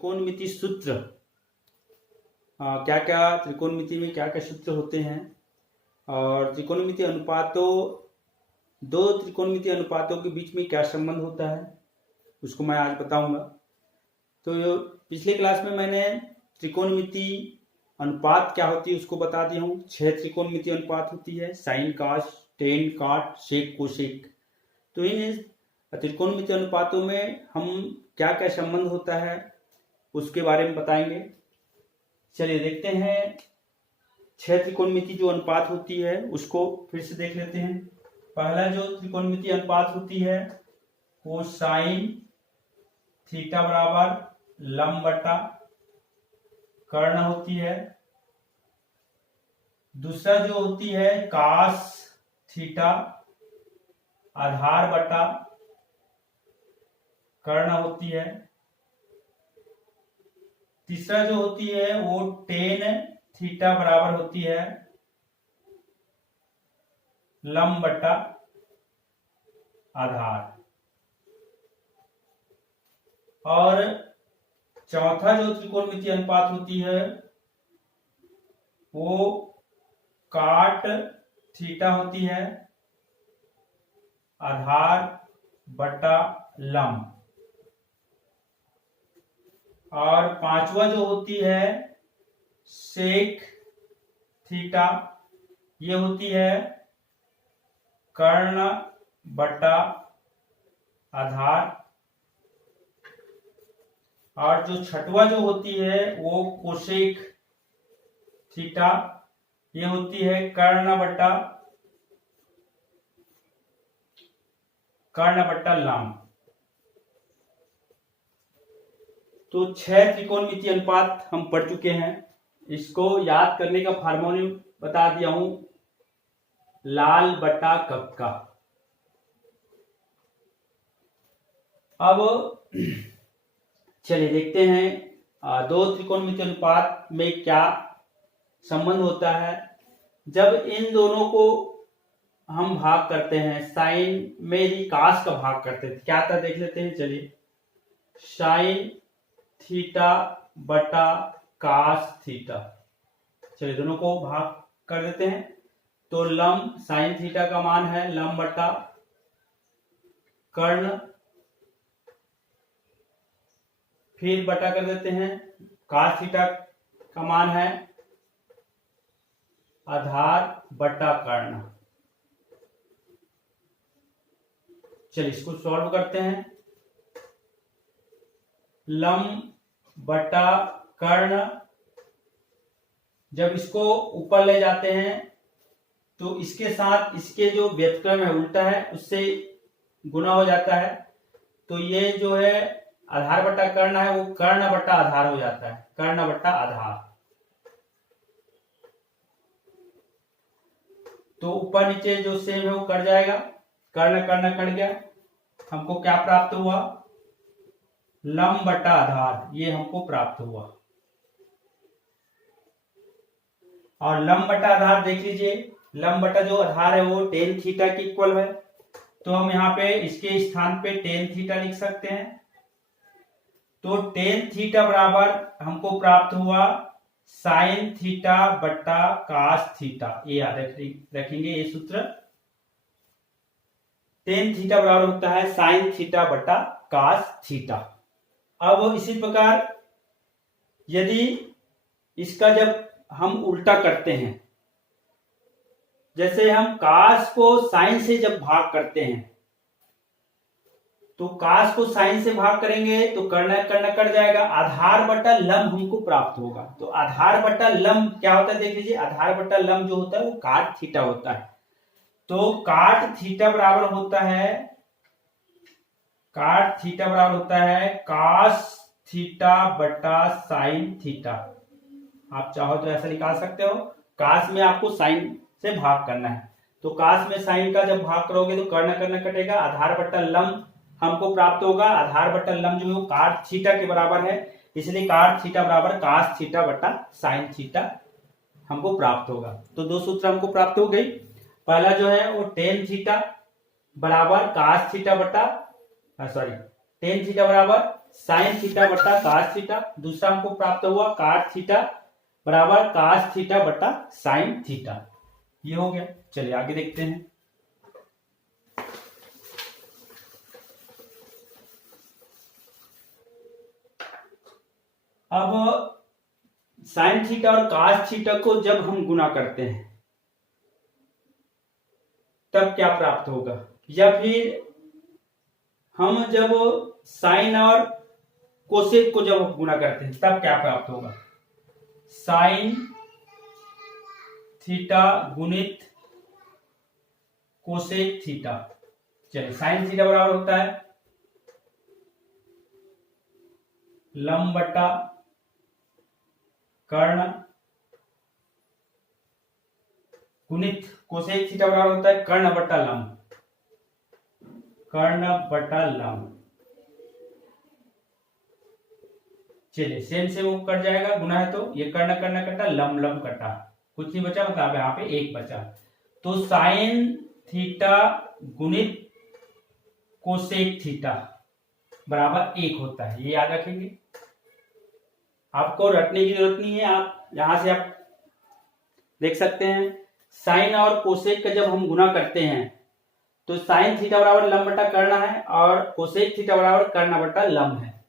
त्रिकोणमिति सूत्र, क्या क्या त्रिकोणमिति में क्या क्या सूत्र होते हैं और त्रिकोणमिति अनुपातों, दो त्रिकोणमिति अनुपातों के बीच में क्या संबंध होता है, उसको मैं आज बताऊंगा। तो पिछले क्लास में मैंने त्रिकोणमिति अनुपात क्या होती है उसको बता दिया हूँ। 6 त्रिकोणमिति अनुपात होती है, साइन, कॉस, टेन, कॉट, सेक, कोसेक। तो इन त्रिकोणमिति अनुपातों में हम क्या क्या संबंध होता है उसके बारे में बताएंगे। चलिए देखते हैं 6 त्रिकोणमिति जो अनुपात होती है उसको फिर से देख लेते हैं। पहला जो त्रिकोणमिति अनुपात होती है वो साइन थीटा बराबर लंब बटा कर्ण होती है। दूसरा जो होती है कॉस थीटा आधार बटा कर्ण होती है। तीसरा जो होती है वो टेन थीटा बराबर होती है लंब बटा आधार। और चौथा जो त्रिकोणमिति अनुपात होती है वो काट थीटा होती है आधार बटा लंब। और पांचवा जो होती है सेक थीटा, ये होती है कर्ण बटा आधार। और जो छठवा जो होती है वो कोसेक थीटा, ये होती है कर्ण बटा लंब। तो 6 त्रिकोणमिति अनुपात हम पढ़ चुके हैं। इसको याद करने का फार्मूला बता दिया हूं, लाल बटा कप का। अब चलिए देखते हैं दो त्रिकोणमिति अनुपात में क्या संबंध होता है। जब इन दोनों को हम भाग करते हैं, साइन में यदि कास का भाग करते थे क्या था देख लेते हैं। चलिए, साइन थीटा बटा कास थीटा, चलिए दोनों को भाग कर देते हैं। तो लंब साइन थीटा का मान है लंब बटा कर्ण, फिर बटा कर देते हैं कास थीटा का मान है आधार बटा कर्ण। चलिए इसको सॉल्व करते हैं। लंब बटा कर्ण, जब इसको ऊपर ले जाते हैं तो इसके साथ इसके जो व्युत्क्रम है उल्टा है उससे गुना हो जाता है। तो ये जो है आधार बटा कर्ण है वो कर्ण बटा आधार हो जाता है, कर्ण बटा आधार। तो ऊपर नीचे जो सेम है वो कट जाएगा, कर्ण कर्ण कट गया। हमको क्या प्राप्त हुआ, लंब बटा आधार, ये हमको प्राप्त हुआ। और लंब बटा आधार देख लीजिए, लंब बटा जो आधार है वो टेन थीटा की इक्वल है। तो हम यहाँ पे इसके स्थान पे टेन थीटा लिख सकते हैं। तो टेन थीटा बराबर हमको प्राप्त हुआ साइन थीटा बटा कास थीटा। ये याद रखेंगे ये सूत्र, टेन थीटा बराबर होता है साइन थीटा बटा कास थीटा। अब इसी प्रकार यदि इसका जब हम उल्टा करते हैं, जैसे हम कास को साइन से जब भाग करते हैं तो कास को साइन से भाग करेंगे तो कर्ण कर्ण कट जाएगा, आधार बटा लंब हमको प्राप्त होगा। तो आधार बटा लंब क्या होता है देख लीजिए, आधार बटा लंब जो होता है वो काट थीटा होता है। तो काट थीटा बराबर होता है कास थीटा बटा साइन थीटा। आप चाहो तो ऐसा निकाल सकते हो, कास में आपको साइन से भाग करना है तो कास में साइन का जब भाग करोगे तो कर्ण कर्ण कटेगा, आधार बटा लंब हमको प्राप्त होगा। आधार बटा लंब जो है वो काट थीटा के बराबर है, इसलिए काट थीटा बराबर कास थीटा बटा साइन थीटा हमको प्राप्त होगा। तो दो सूत्र हमको प्राप्त हो गई। पहला जो है वो टेन थीटा बराबर कास थीटा बटा टेन थीटा बराबर साइन थीटा बटा कास थीटा, दूसरा हमको प्राप्त हुआ काट थीटा बराबर कास थीटा बटा साइन थीटा। ये हो गया। चलिए आगे देखते हैं। अब साइन थीटा और कास थीटा को जब हम गुना करते हैं तब क्या प्राप्त होगा, या फिर हम जब साइन और कोसेक को जब गुना करते हैं तब क्या प्राप्त होगा। साइन थीटा गुणित कोसेक थीटा। चलिए साइन थीटा बराबर होता है लंब बटा कर्ण गुणित कोसेक थीटा बराबर होता है कर्ण बटा लंब, कर्ण बटा लंब। चलिए सेम सेम वो कट जाएगा, गुना है तो ये कर्ण कर्ण कटा, लंब लंब कटा, कुछ नहीं बचा, मतलब यहाँ पे एक बचा। तो साइन थीटा गुणित कोसेक थीटा बराबर एक होता है, ये याद रखेंगे। आपको रटने की जरूरत नहीं है, आप यहां से आप देख सकते हैं। साइन और कोसेक का जब हम गुना करते हैं तो साइन थीटा बराबर लंब बटा कर्ण है और कोसेक थीटा बराबर कर्ण बटा लंब है।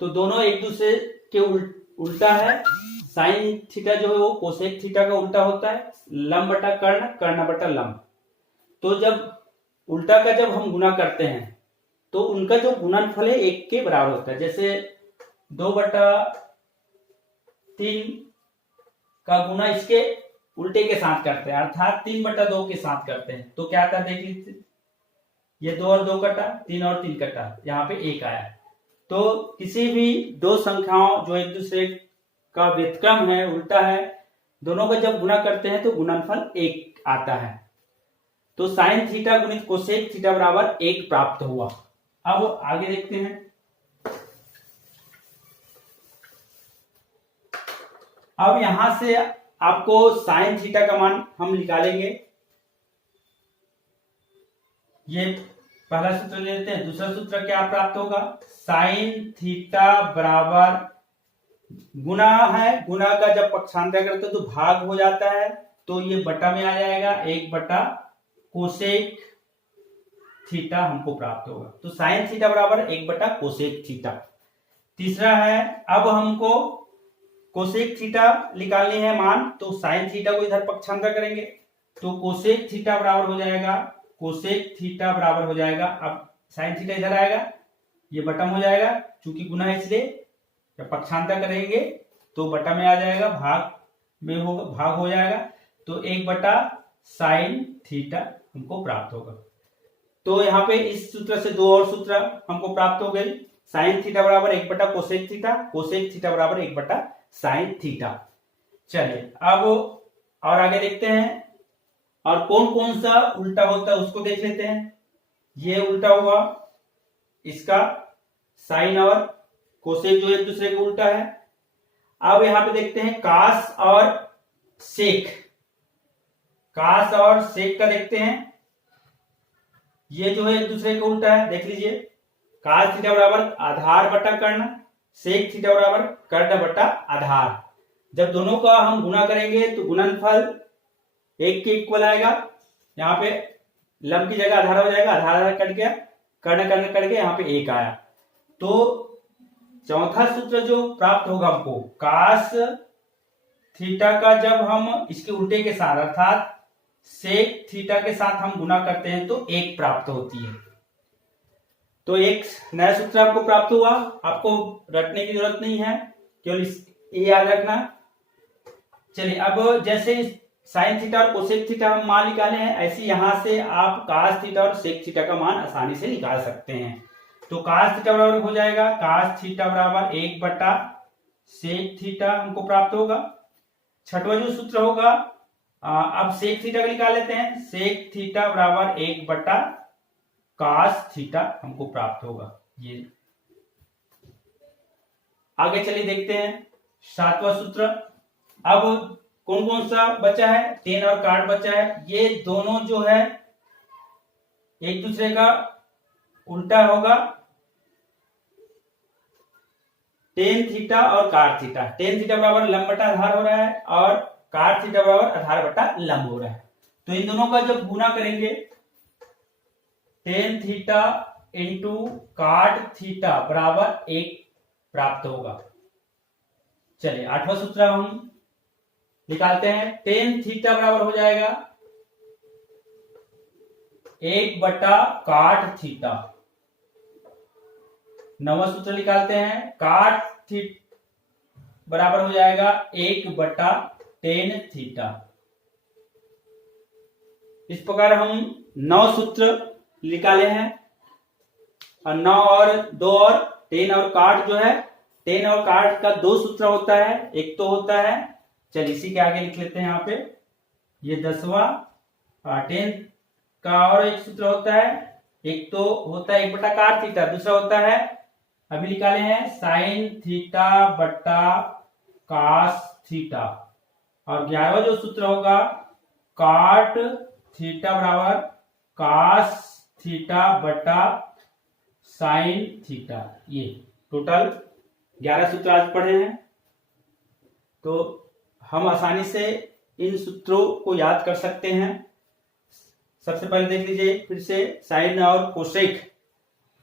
तो दोनों एक दूसरे के उल्टा है। साइन थीटा जो है वो कोसेक थीटा का उल्टा होता है, लंब बटा कर्ण, कर्ण बटा लंब। तो जब उल्टा का जब हम गुना करते हैं तो उनका जो गुणनफल है एक के बराबर होता है। जैसे 2/3 का गुना इसके उल्टे के साथ करते हैं, अर्थात 3/2 के साथ करते हैं, तो क्या आता है देख लीजिए। ये 2 और 2 कटा, 3 और 3 कटा, यहाँ पे 1 आया। तो किसी भी दो संख्याओं जो एक दूसरे का व्युत्क्रम है, उल्टा है, दोनों का जब गुना करते हैं तो गुणनफल 1 आता है। तो साइन थीटा गुणित कोसेक थीटा बराबर 1 प्राप्त हुआ। अब आगे देखते हैं। अब यहां से आपको साइन थीटा का मान हम निकालेंगे। ये पहला सूत्र ले लेते हैं। दूसरा सूत्र क्या प्राप्त होगा, साइन थीटा बराबर गुना है, गुना का जब पक्षांतर करते हैं तो भाग हो जाता है, तो ये बटा में आ जाएगा, 1 बटा कोसेक थीटा हमको प्राप्त होगा। तो साइन थीटा बराबर 1 बटा कोसेक थीटा। तीसरा है, अब हमको कोसेक थीटा निकालनी है मान, तो साइन थीटा को इधर पक्षांतर करेंगे, तो कोसेक थीटा बराबर हो जाएगा, कोसेक थीटा बराबर हो जाएगा, अब साइन थीटा इधर आएगा, ये बटा में हो जाएगा, चूंकि गुना है इसलिए जब पक्षांतर करेंगे तो बटा में आ जाएगा, भाग में होगा, भाग हो जाएगा, तो 1 बटा साइन थीटा हमको प्राप्त होगा। तो यहाँ पे इस सूत्र से दो और सूत्र हमको प्राप्त हो गई। साइन थीटा बराबर 1 बटा कोसेक थीटा, कोसेक थीटा बराबर 1 बटा साइन थीटा। चलिए अब और आगे देखते हैं, और कौन कौन सा उल्टा होता है उसको देख लेते हैं। ये उल्टा हुआ इसका, साइन और कोसेक जो एक दूसरे के उल्टा है। अब यहां पे देखते हैं कास और सेक, कास और सेक का देखते हैं। ये जो है एक दूसरे के उल्टा है, देख लीजिए। कास थीटा बराबर आधार बटा कर्ण, सेक थीटा बराबर कर्ण बटा आधार। जब दोनों का हम गुना करेंगे तो गुणनफल 1 के इक्वल आएगा। यहाँ पे लंब की जगह आधार हो जाएगा, आधार कट गया, कर्ण कर्ण कट गया, यहाँ पे 1 आया। तो चौथा सूत्र जो प्राप्त होगा हमको, कास थीटा का जब हम इसके उल्टे के साथ अर्थात सेक थीटा के साथ हम गुना करते हैं तो 1 प्राप्त होती है। तो एक नया सूत्र आपको प्राप्त हुआ, आपको रटने की जरूरत नहीं है, केवल ये याद रखना। चलिए अब जैसे साइन थीटा और कोसेक थीटा हम मान निकाले हैं, ऐसे यहां से आप कास थीटा और सेक थीटा का मान आसानी से निकाल सकते हैं। तो कास थीटा बराबर हो जाएगा, कास थीटा बराबर 1 बटा सेक थीटा हमको प्राप्त होगा। छठवां जो सूत्र होगा, अब सेक थीटा का निकाल लेते हैं। सेक थीटा बराबर 1 बटा कास थीटा हमको प्राप्त होगा। ये आगे चलिए देखते हैं सातवां सूत्र। अब कौन कौन सा बचा है, टेन और काट बचा है। ये दोनों जो है एक दूसरे का उल्टा होगा, टेन थीटा और काट थीटा। टेन थीटा बराबर लंब बटा आधार हो रहा है और काट थीटा बराबर आधार बटा लंब हो रहा है। तो इन दोनों का जब गुना करेंगे टेन थीटा इंटू काट थीटा बराबर 1 प्राप्त होगा। चलिए 8वां सूत्र हम निकालते हैं। टेन थीटा बराबर हो जाएगा 1 बटा काट थीटा। 9वां सूत्र निकालते हैं। काट थीटा बराबर हो जाएगा 1 बटा टेन थीटा। इस प्रकार हम 9 सूत्र निकाले हैं और 9 और 2 और टेन और काट जो है, टेन और काट का 2 सूत्र होता है। एक तो होता है, चलिए इसी के आगे लिख लेते हैं यहाँ पे, ये 10वां टेन का और एक सूत्र होता है। एक तो होता है 1 बटा काट थीटा, दूसरा होता है अभी निकाले हैं साइन थीटा बटा कास थीटा। और 11वां जो सूत्र होगा काट थीटा बराबर कास थीटा बटा साइन थीटा। ये टोटल 11 सूत्र आज पढ़े हैं। तो हम आसानी से इन सूत्रों को याद कर सकते हैं। सबसे पहले देख लीजिए फिर से, साइन और कोसेक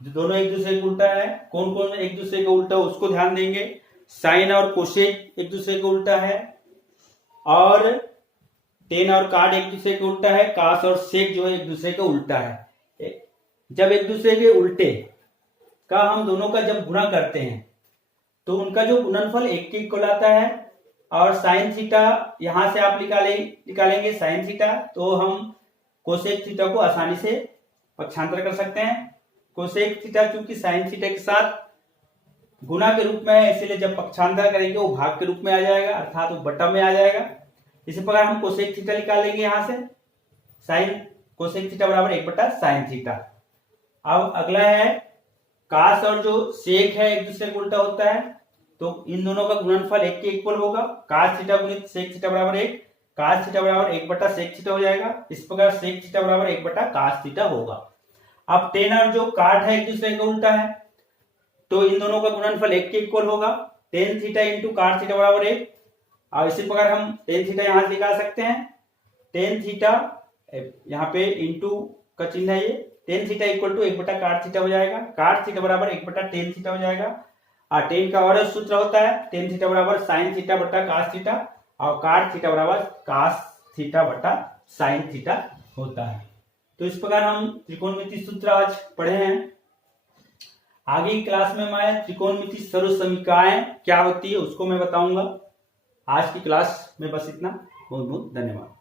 जो दोनों एक दूसरे के उल्टा है। कौन कौन एक दूसरे के उल्टा उसको ध्यान देंगे। साइन और कोसेक एक दूसरे के उल्टा है और टेन और काट एक दूसरे के उल्टा है। कास और सेक जो है एक दूसरे के उल्टा है। जब एक दूसरे के उल्टे का हम दोनों का जब गुणा करते हैं तो उनका जो गुणनफल 1 के इक्वल आता है। और साइन थीटा यहां से आप निकालेंगे साइन थीटा, तो हम कोसेक थीटा को आसानी से पक्षांतर कर सकते हैं। कोसेक थीटा चूंकि साइन थीटा के साथ गुणा के रूप में है, इसलिए जब पक्षांतर करेंगे वो भाग के रूप में आ जाएगा, अर्थात वो बटा में आ जाएगा। इसी प्रकार हम कोसेक थीटा निकाल लेंगे यहां से, साइन कोसेक थीटा बराबर 1 बटा साइन थीटा। अब अगला है कास और जो सेक है एक दूसरे को उल्टा होता है, तो इन दोनों का गुणनफल 1 के इक्वल होगा। कास थीटा गुणित सेक थीटा बराबर 1, कास थीटा बराबर 1 बटा सेक थीटा हो जाएगा। इस प्रकार सेक थीटा बराबर 1 बटा कास थीटा होगा। अब टेन और जो काट है एक दूसरे का उल्टा है, तो इन दोनों का गुणनफल 1 के इक्वल होगा। टेन थीटा इंटू काट थीटा बराबर 1। और इसी प्रकार हम टेन थीटा यहां से निकाल सकते हैं। टेन थीटा यहाँ पे इंटू का चिन्ह है, ये टेन थीटा इक्वल टू 1 बटा काट थीटा हो जाएगा। काट थीटा बराबर 1 बटा टेन थीटा हो जाएगा। और टेन का और सूत्र होता है टेन थीटा बराबर साइन थीटा बटा कास थीटा और काट थीटा बराबर कास थीटा बटा साइन थीटा होता है। तो इस प्रकार हम त्रिकोणमिति सूत्र आज पढ़े हैं। आगे की क्लास में मैं त्रिकोणमिति सर्वसमीकरणाएं क्या होती है उसको मैं बताऊंगा। आज की क्लास में बस इतना। बहुत बहुत धन्यवाद।